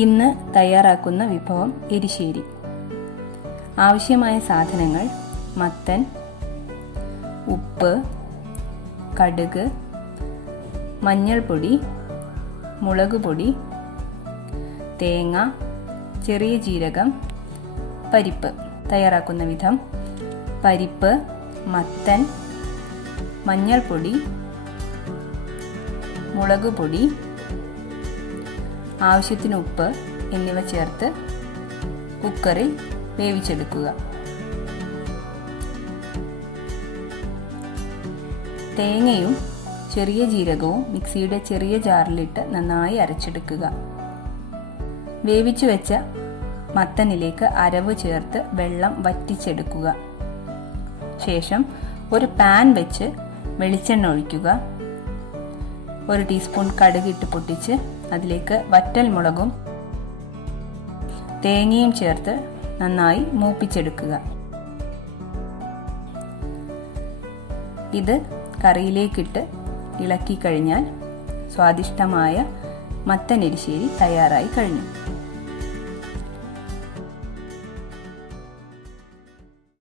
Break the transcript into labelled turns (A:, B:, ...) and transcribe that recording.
A: ഇന്ന് തയ്യാറാക്കുന്ന വിഭവം എരിശ്ശേരി. ആവശ്യമായ സാധനങ്ങൾ മത്തൻ ഉപ്പ് കടുക് മഞ്ഞൾപ്പൊടി മുളക് പൊടി തേങ്ങ ചെറിയ ജീരകം പരിപ്പ്. തയ്യാറാക്കുന്ന വിധം പരിപ്പ് മത്തൻ മഞ്ഞൾപ്പൊടി മുളക് പൊടി ആവശ്യത്തിന് ഉപ്പ് എന്നിവ ചേർത്ത് കുക്കറിൽ വേവിച്ചെടുക്കുക. തേങ്ങയും ചെറിയ ജീരകവും മിക്സിയുടെ ചെറിയ ജാറിലിട്ട് നന്നായി അരച്ചെടുക്കുക. വേവിച്ചു വെച്ച മത്തനിലേക്ക് അരവ് ചേർത്ത് വെള്ളം വറ്റിച്ചെടുക്കുക. ശേഷം ഒരു പാൻ വെച്ച് വെളിച്ചെണ്ണ ഒഴിക്കുക. ഒരു ടീസ്പൂൺ കടുകിട്ട് പൊട്ടിച്ച് അതിലേക്ക് വറ്റൽ മുളകും തേങ്ങയും ചേർത്ത് നന്നായി മൂപ്പിച്ചെടുക്കുക. ഇത് കറിയിലേക്കിട്ട് ഇളക്കി കഴിഞ്ഞാൽ സ്വാദിഷ്ടമായ മത്തനെരിശ്ശേരി തയ്യാറായി കഴിഞ്ഞു.